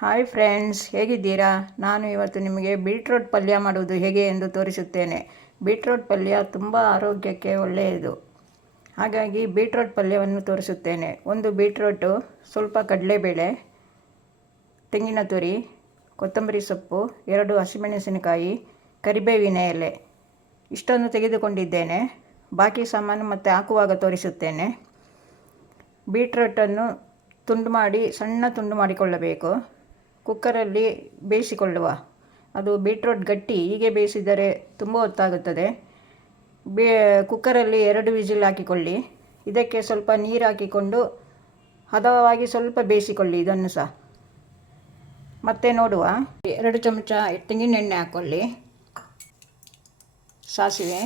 Hi friends, ಹೇಗಿದ್ದೀರಾ? ನಾನು ಇವತ್ತು ನಿಮಗೆ ಬೀಟ್ರೋಟ್ ಪಲ್ಯ ಮಾಡುವುದು ಹೇಗೆ ಎಂದು ತೋರಿಸುತ್ತೇನೆ. ಬೀಟ್ರೋಟ್ ಪಲ್ಯ ತುಂಬ ಆರೋಗ್ಯಕ್ಕೆ ಒಳ್ಳೆಯದು. ಹಾಗಾಗಿ ಬೀಟ್ರೋಟ್ ಪಲ್ಯವನ್ನು ತೋರಿಸುತ್ತೇನೆ. ಒಂದು ಬೀಟ್ರೋಟು, ಸ್ವಲ್ಪ ಕಡಲೆಬೇಳೆ, ತೆಂಗಿನ ತುರಿ, ಕೊತ್ತಂಬರಿ ಸೊಪ್ಪು, 2 ಹಸಿಮೆಣಸಿನಕಾಯಿ, ಕರಿಬೇವಿನ ಎಲೆ ಇಷ್ಟನ್ನು ತೆಗೆದುಕೊಂಡಿದ್ದೇನೆ. ಬಾಕಿ ಸಾಮಾನು ಮತ್ತೆ ಹಾಕುವಾಗ ತೋರಿಸುತ್ತೇನೆ. ಬೀಟ್ರೋಟನ್ನು ಸಣ್ಣ ತುಂಡು ಮಾಡಿಕೊಳ್ಳಬೇಕು. ಕುಕ್ಕರಲ್ಲಿ ಬೇಯಿಸಿಕೊಳ್ಳುವ. ಅದು ಬೀಟ್ರೋಟ್ ಗಟ್ಟಿ, ಹೀಗೆ ಬೇಯಿಸಿದರೆ ತುಂಬ ಹೊತ್ತಾಗುತ್ತದೆ. ಕುಕ್ಕರಲ್ಲಿ 2 ವಿಸಿಲ್ ಹಾಕಿಕೊಳ್ಳಿ. ಇದಕ್ಕೆ ಸ್ವಲ್ಪ ನೀರು ಹಾಕಿಕೊಂಡು ಹದವಾಗಿ ಸ್ವಲ್ಪ ಬೇಯಿಸಿಕೊಳ್ಳಿ. ಇದನ್ನು ಸಹ ಮತ್ತೆ ನೋಡುವ. 2 ಚಮಚ ತೆಂಗಿನ ಎಣ್ಣೆ ಹಾಕ್ಕೊಳ್ಳಿ. ಸಾಸಿವೆ,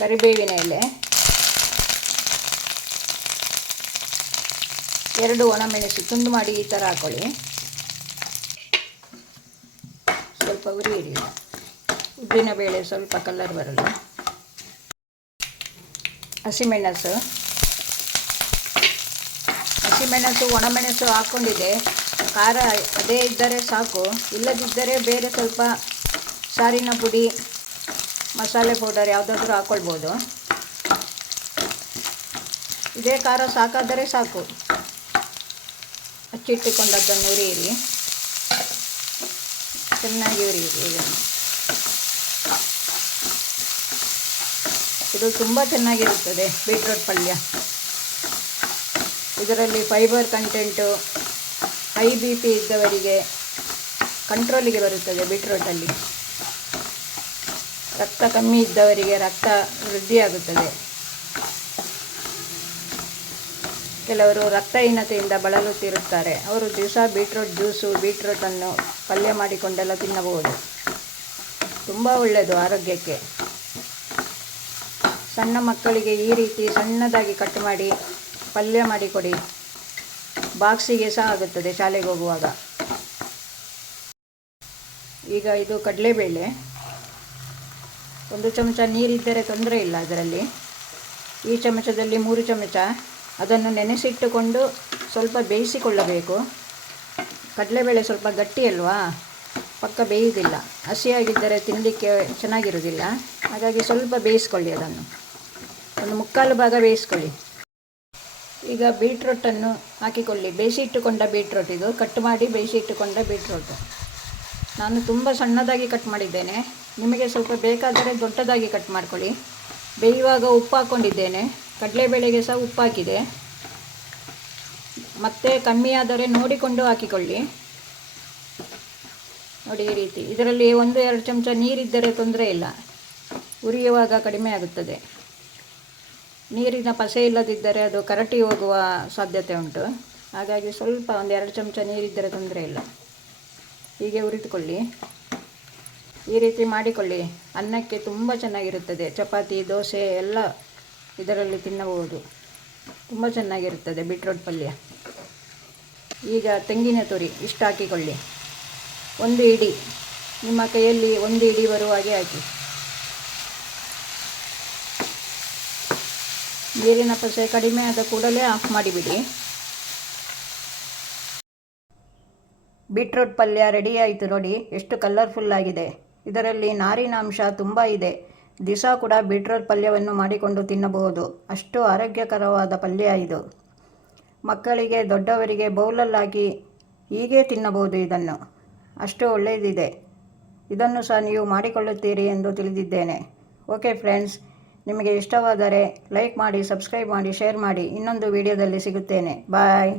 ಕರಿಬೇವಿನ ಎಲೆ, 2 ಒಣಮೆಣಸು ತುಂಡು ಮಾಡಿ ಈ ಥರ ಹಾಕ್ಕೊಳ್ಳಿ. ಸ್ವಲ್ಪ ಉರಿಯಿರಿ. ಉದ್ದಿನಬೇಳೆ ಸ್ವಲ್ಪ ಕಲರ್ ಬರಲು. ಹಸಿಮೆಣಸು, ಒಣಮೆಣಸು ಹಾಕ್ಕೊಂಡಿದೆ. ಖಾರ ಅದೇ ಇದ್ದರೆ ಸಾಕು, ಇಲ್ಲದಿದ್ದರೆ ಬೇರೆ ಸ್ವಲ್ಪ ಸಾರಿನ ಪುಡಿ, ಮಸಾಲೆ ಪೌಡರ್ ಯಾವುದಾದ್ರೂ ಹಾಕ್ಕೊಳ್ಬೋದು. ಇದೇ ಖಾರ ಸಾಕಾದರೆ ಸಾಕು. ಹಚ್ಚಿಟ್ಟುಕೊಂಡದ್ದನ್ನು ಉರಿಯಿರಿ. ಚೆನ್ನಾಗಿ ಉರಿಯಿರಿ. ಇದು ತುಂಬ ಚೆನ್ನಾಗಿರುತ್ತದೆ ಬೀಟ್ರೋಟ್ ಪಲ್ಯ. ಇದರಲ್ಲಿ ಫೈಬರ್ ಕಂಟೆಂಟು, ಹೈ BP ಇದ್ದವರಿಗೆ ಕಂಟ್ರೋಲಿಗೆ ಬರುತ್ತದೆ. ಬೀಟ್ರೋಟಲ್ಲಿ ರಕ್ತ ಕಮ್ಮಿ ಇದ್ದವರಿಗೆ ರಕ್ತ ವೃದ್ಧಿಯಾಗುತ್ತದೆ. ಕೆಲವರು ರಕ್ತಹೀನತೆಯಿಂದ ಬಳಲುತ್ತಿರುತ್ತಾರೆ. ಅವರು ದಿವಸ ಬೀಟ್ರೋಟ್ ಜ್ಯೂಸು, ಬೀಟ್ರೋಟನ್ನು ಪಲ್ಯ ಮಾಡಿಕೊಂಡೆಲ್ಲ ತಿನ್ನಬಹುದು. ತುಂಬ ಒಳ್ಳೆಯದು ಆರೋಗ್ಯಕ್ಕೆ. ಸಣ್ಣ ಮಕ್ಕಳಿಗೆ ಈ ರೀತಿ ಸಣ್ಣದಾಗಿ ಕಟ್ ಮಾಡಿ ಪಲ್ಯ ಮಾಡಿಕೊಡಿ. ಬಾಕ್ಸಿಗೆ ಸಹ ಆಗುತ್ತದೆ ಶಾಲೆಗೆ ಹೋಗುವಾಗ. ಈಗ ಇದು ಕಡಲೆಬೇಳೆ, 1 ಚಮಚ ನೀರಿದ್ದರೆ ತೊಂದರೆ ಇಲ್ಲ. ಅದರಲ್ಲಿ ಈ ಚಮಚದಲ್ಲಿ 3 ಚಮಚ ಅದನ್ನು ನೆನೆಸಿಟ್ಟುಕೊಂಡು ಸ್ವಲ್ಪ ಬೇಯಿಸಿಕೊಳ್ಳಬೇಕು. ಕಡಲೆಬೇಳೆ ಸ್ವಲ್ಪ ಗಟ್ಟಿ ಅಲ್ವಾ, ಪಕ್ಕ ಬೇಯುವುದಿಲ್ಲ. ಹಸಿಯಾಗಿದ್ದರೆ ತಿನ್ನಲಿಕ್ಕೆ ಚೆನ್ನಾಗಿರುವುದಿಲ್ಲ. ಹಾಗಾಗಿ ಸ್ವಲ್ಪ ಬೇಯಿಸ್ಕೊಳ್ಳಿ. ಅದನ್ನು 1/4 ಭಾಗ ಬೇಯಿಸ್ಕೊಳ್ಳಿ. ಈಗ ಬೀಟ್ರೋಟನ್ನು ಹಾಕಿಕೊಳ್ಳಿ. ಬೇಯಿಸಿಟ್ಟುಕೊಂಡ ಬೀಟ್ರೋಟ್ ಇದು, ಕಟ್ ಮಾಡಿ ಬೇಯಿಸಿಟ್ಟುಕೊಂಡ ಬೀಟ್ರೋಟು. ನಾನು ತುಂಬ ಸಣ್ಣದಾಗಿ ಕಟ್ ಮಾಡಿದ್ದೇನೆ. ನಿಮಗೆ ಸ್ವಲ್ಪ ಬೇಕಾದರೆ ದೊಡ್ಡದಾಗಿ ಕಟ್ ಮಾಡ್ಕೊಳ್ಳಿ. ಬೇಯುವಾಗ ಉಪ್ಪು ಹಾಕ್ಕೊಂಡಿದ್ದೇನೆ. ಕಡಲೆಬೇಳೆಗೆ ಸಹ ಉಪ್ಪು ಹಾಕಿದೆ. ಮತ್ತೆ ಕಮ್ಮಿಯಾದರೆ ನೋಡಿಕೊಂಡು ಹಾಕಿಕೊಳ್ಳಿ. ನೋಡಿ ಈ ರೀತಿ. ಇದರಲ್ಲಿ 1-2 ಚಮಚ ನೀರಿದ್ದರೆ ತೊಂದರೆ ಇಲ್ಲ, ಉರಿಯುವಾಗ ಕಡಿಮೆ ಆಗುತ್ತದೆ. ನೀರಿನ ಪಸೆ ಇಲ್ಲದಿದ್ದರೆ ಅದು ಕರಟಿ ಹೋಗುವ ಸಾಧ್ಯತೆ ಉಂಟು. ಹಾಗಾಗಿ ಸ್ವಲ್ಪ 1-2 ಚಮಚ ನೀರಿದ್ದರೆ ತೊಂದರೆ ಇಲ್ಲ. ಹೀಗೆ ಹುರಿದುಕೊಳ್ಳಿ. ಈ ರೀತಿ ಮಾಡಿಕೊಳ್ಳಿ. ಅನ್ನಕ್ಕೆ ತುಂಬ ಚೆನ್ನಾಗಿರುತ್ತದೆ. ಚಪಾತಿ, ದೋಸೆ ಎಲ್ಲ ಇದರಲ್ಲಿ ತಿನ್ನಬಹುದು. ತುಂಬ ಚೆನ್ನಾಗಿರುತ್ತದೆ ಬೀಟ್ರೋಟ್ ಪಲ್ಯ. ಈಗ ತೆಂಗಿನ ತುರಿ ಇಷ್ಟು ಹಾಕಿಕೊಳ್ಳಿ. 1 ಇಡಿ, ನಿಮ್ಮ ಕೈಯಲ್ಲಿ 1 ಇಡಿ ಬರುವ ಹಾಗೆ ಹಾಕಿ. ನೀರಿನ ಪಸೆ ಕಡಿಮೆ ಆದ ಕೂಡಲೇ ಆಫ್ ಮಾಡಿಬಿಡಿ. ಬೀಟ್ರೋಟ್ ಪಲ್ಯ ರೆಡಿ ಆಯಿತು. ನೋಡಿ ಎಷ್ಟು ಕಲರ್ಫುಲ್ ಆಗಿದೆ. ಇದರಲ್ಲಿ ನಾರಿನ ಅಂಶ ತುಂಬ ಇದೆ. ದಿವಸ ಕೂಡ ಬೀಟ್ರೋಟ್ ಪಲ್ಯವನ್ನು ಮಾಡಿಕೊಂಡು ತಿನ್ನಬಹುದು. ಅಷ್ಟು ಆರೋಗ್ಯಕರವಾದ ಪಲ್ಯ ಇದು. ಮಕ್ಕಳಿಗೆ, ದೊಡ್ಡವರಿಗೆ ಬೌಲಲ್ಲಿ ಹಾಕಿ ಹೀಗೆ ತಿನ್ನಬಹುದು. ಇದನ್ನು ಅಷ್ಟು ಒಳ್ಳೆಯದಿದೆ. ಇದನ್ನು ಸಹ ನೀವು ಮಾಡಿಕೊಳ್ಳುತ್ತೀರಿ ಎಂದು ತಿಳಿದಿದ್ದೇನೆ. ಓಕೆ ಫ್ರೆಂಡ್ಸ್, ನಿಮಗೆ ಇಷ್ಟವಾದರೆ ಲೈಕ್ ಮಾಡಿ, ಸಬ್ಸ್ಕ್ರೈಬ್ ಮಾಡಿ, ಶೇರ್ ಮಾಡಿ. ಇನ್ನೊಂದು ವಿಡಿಯೋದಲ್ಲಿ ಸಿಗುತ್ತೇನೆ. ಬಾಯ್.